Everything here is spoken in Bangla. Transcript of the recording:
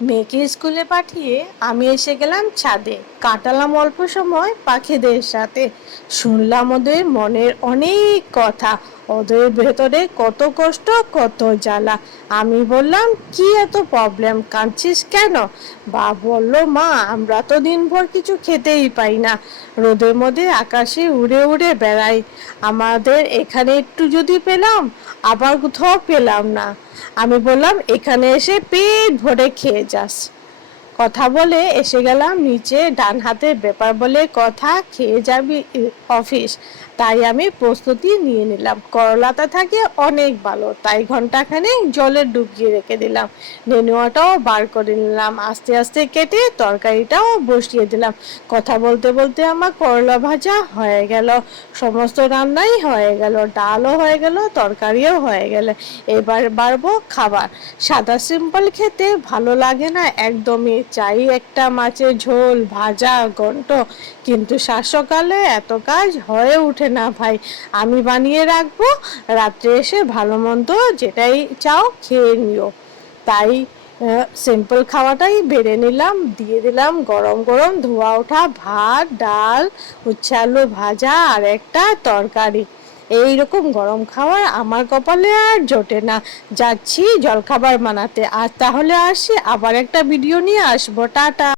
মেয়েকে স্কুলে পাঠিয়ে আমি এসে গেলাম ছাদে। কাটালাম অল্প সময় পাখিদের সাথে। শুনলাম ওদের মনের অনেক কথা, ওদের ভেতরে কত কষ্ট, কত জ্বালা। আমি বললাম, কি এত প্রবলেম, কাঁদছিস কেন? বা বলল, মা আমরা তো দিনভর কিছু খেতেই পাই না, রোদের মধ্যে আকাশে উড়ে উড়ে বেড়াই। আমাদের এখানে একটু যদি পেলাম, আবার কোথাও পেলাম না। আমি বললাম, এখানে এসে পেট ভরে খেয়ে যাস। কথা বলে এসে গেলাম নিচে। ডান হাতের ব্যাপার বলে কথা, খেয়ে যাবি অফিস, তাই আমি প্রস্তুতি নিয়ে নিলাম। করলাটা থাকে অনেক ভালো, তাই ঘন্টাখানেক জলে ডুবিয়ে রেখে দিলাম। নেনুয়াটাও বার করে নিলাম, আস্তে আস্তে কেটে তরকারিটাও বসিয়ে দিলাম। কথা বলতে বলতে আমার করলা ভাজা হয়ে গেল, সমস্ত রান্নাই হয়ে গেল, ডালও হয়ে গেল, তরকারিও হয়ে গেল। এবার বাড়বো খাবার। সাদা সিম্পল খেতে ভালো লাগে না একদমই, চাই একটা মাছের ঝোল, ভাজা, ঘন্ট। কিন্তু সকালে এত কাজ হয়ে ওঠে না ভাই। আমি বানিয়ে রাখবো, রাত্রে এসে ভালো মন্দ যেটাই চাও খেয়ে নিও। তাই সিম্পল খাওয়াটাই বেড়ে নিলাম। দিয়ে দিলাম গরম গরম ধোয়া ওঠা ভাত, ডাল, উচ্ছে আলু ভাজা আর একটা তরকারি। এইরকম গরম খাবার আমার কপালে আর জোটে না। যাচ্ছি জলখাবার বানাতে। আর তাহলে আসি, আবার একটা ভিডিও নিয়ে আসবো। টাটা।